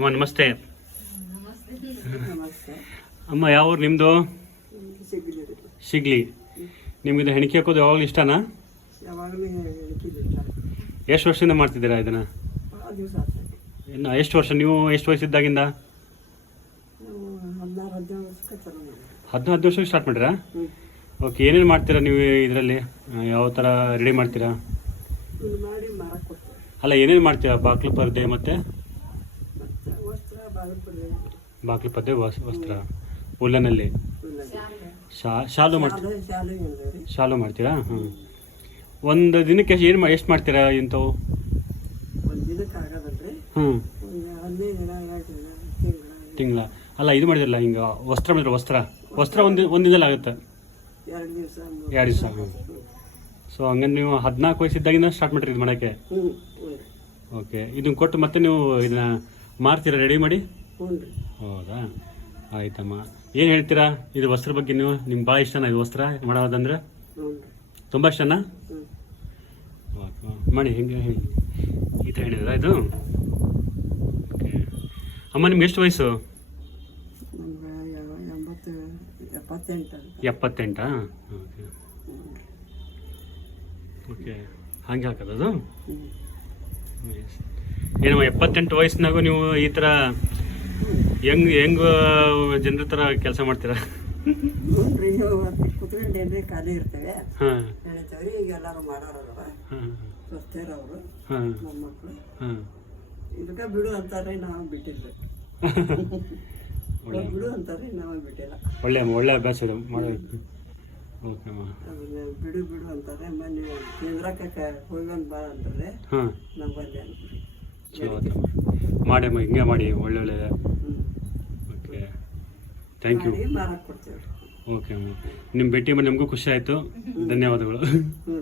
ಅಮ್ಮ ನಮಸ್ತೆ. ನಮಸ್ತೆ. ಅಮ್ಮ ಯಾವ ಊರು ನಿಮ್ಮದು? ಶಿಗ್ಲಿ. ನಿಮಗಿದು ಹೆಣಿಕೆ ಹಾಕೋದು ಯಾವಾಗಲೂ ಇಷ್ಟನಾ? ಯಾವಾಗಲೂ ಎಷ್ಟು ವರ್ಷದಿಂದ ಮಾಡ್ತಿದ್ದೀರಾ ಇದನ್ನು? ಭಾಳ ದಿವಸ ಆಗ್ತದೆ. ಇನ್ನು ಎಷ್ಟು ವರ್ಷ? ನೀವು ಎಷ್ಟು ವಯಸ್ಸಿದ್ದಾಗಿಂದ? ನಾವು 16-17 ವರ್ಷಕ್ಕೆ ಚಾಲೂ ಮಾಡಿದ್ವಿ. 14 ವರ್ಷಕ್ಕೆ ಸ್ಟಾರ್ಟ್ ಮಾಡಿರಾ? ಓಕೆ. ಏನೇನು ಮಾಡ್ತೀರಾ ನೀವು ಇದರಲ್ಲಿ? ಯಾವ ಥರ ರೆಡಿ ಮಾಡ್ತೀರಾ? ಇದು ಮಾಡಿ ಮಾರಕ್ಕೆ ಕೊಡ್ತೇವೆ. ಅಲ್ಲ, ಏನೇನು ಮಾಡ್ತೀರಾ? ಬಾಗಿಲು ಪರ್ದೆ ಮತ್ತು ಮತ್ತು ವಸ್ತ್ರ, ಬಾಗಲಪುರಿ, ಬಾಗಿಲು ಪರ್ದೆ, ವಸ್ತ್ರ, ಉಲ್ಲನಲ್ಲಿ ಶಾಲು ಮಾಡ್ತೀರಾ? ಶಾಲೆ ರೀ. ಶಾಲು ಮಾಡ್ತೀರಾ? ಹಾಂ. ಒಂದು ದಿನಕ್ಕೆ ಎಷ್ಟು ಮಾಡ್ತೀರಾ ಇಂಥವು? ಒಂದು ದಿನಕ್ಕೆ ಆಗೋದಲ್ರಿ. ಹ್ಞೂ. ಒಂದು 15 ದಿನ, 2 ದಿನ, ತಿಂಗಳ. ಅಲ್ಲ, ಇದು ಮಾಡಿದಿರಲ್ಲ ಹಿಂಗೆ ವಸ್ತ್ರ ಮಾಡಿದ್ರೆ ವಸ್ತ್ರ ಒಂದು ದಿನದಲ್ಲಿ ಆಗುತ್ತೆ? 2 ದಿವಸ, 2 ದಿವಸ. ಹಾಂ. ಸೊ ಹಂಗಂದ್ರೆ ನೀವು 14 ವಯಸ್ಸಿದ್ದಾಗಿಂದ ಸ್ಟಾರ್ಟ್ ಮಾಡಿರಿ ಇದು ಮಾಡೋಕ್ಕೆ? ಹ್ಞೂ. ಓಕೆ. ಇದನ್ನು ಕೊಟ್ಟು ಮತ್ತೆ ನೀವು ಇದನ್ನ ಮಾರ್ತೀರಾ ರೆಡಿ ಮಾಡಿ? ಹ್ಞೂ ರೀ. ಹೌದಾ? ಆಯ್ತಮ್ಮ. ಏನು ಹೇಳ್ತೀರಾ ಇದು ವಸ್ತ್ರ ಬಗ್ಗೆ? ನೀವು ನಿಮ್ಗೆ ಭಾಳ ಇಷ್ಟನಾ ಇದು ವಸ್ತ್ರ ಮಾಡೋದಂದ್ರೆ? ಹ್ಞೂ ರೀ. ತುಂಬ ಇಷ್ಟನಾ? ಹ್ಞೂ. ಓಕೆ, ಮಾಡಿ ಹಿಂಗೆ ಈ ಥರ ಹೇಳಿದ್ರಾ ಇದು? ಓಕೆ. ಅಮ್ಮ ನಿಮ್ಗೆ ಎಷ್ಟು ವಯಸ್ಸು? ನಮ್ಗೆ 78. 78? ಓಕೆ. ಓಕೆ, ಹಾಗೆ ಹಾಕೋದು? ಏನಮ್ಮ 78 ವಯಸ್ಸಿನಾಗೂ ನೀವು ಈ ಥರ ಹೆಂಗ್ ಜನರ ಥರ ಕೆಲಸ ಮಾಡ್ತೀರಾ? ಹ್ಞೂ ರೀ. ಕುತ್ಕೊಂಡು ಏನ್ರಿ ಖಾಲಿ ಇರ್ತೇವೆ. ಹಾಂ. ಹೇಳ್ತೇವ್ರಿ. ಈಗ ಎಲ್ಲರೂ ಮಾಡೋರಲ್ವ, ಹಾಂ ಸ್ವಸ್ಥರವರು, ಹಾಂ ನಮ್ಮ ಮಕ್ಕಳು. ಹಾಂ. ಇದಕ್ಕೆ ಬಿಡು ಅಂತಾರೆ, ನಾವು ಬಿಟ್ಟಿಲ್ಲ. ಬಿಡು ಅಂತಾರೆ, ನಾವು ಬಿಟ್ಟಿಲ್ಲ. ಒಳ್ಳೆ ಅಭ್ಯಾಸ ಇದು ಮಾಡೋದು. ಓಕೆ ಅಮ್ಮ. ಅದನ್ನ ಬಿಡು ಅಂತಾರೆ. ಮೊನ್ನೆ ಕೇಂದ್ರಕ್ಕೆ ಹೋಗೋಣ ಬಾ ಅಂತಾರೆ. ಹಾಂ. ನಾವು ಬಂದೆ. ಚಲೋ ಆಯ್ತಮ್ಮ. ಮಾಡಿ ಅಮ್ಮ, ಹಿಂಗೆ ಮಾಡಿ. ಒಳ್ಳೆ. Okay, thank you. ಮಾರಕ್ಕೆ ಕೊಡ್ತೇವೆ. ಓಕೆ ಅಮ್ಮ. ನಿಮ್ಮ ಭೇಟಿ ಮಾಡಿ ನಮಗೂ ಖುಷಿ ಆಯಿತು. ಧನ್ಯವಾದಗಳು. ಹ್ಞೂ.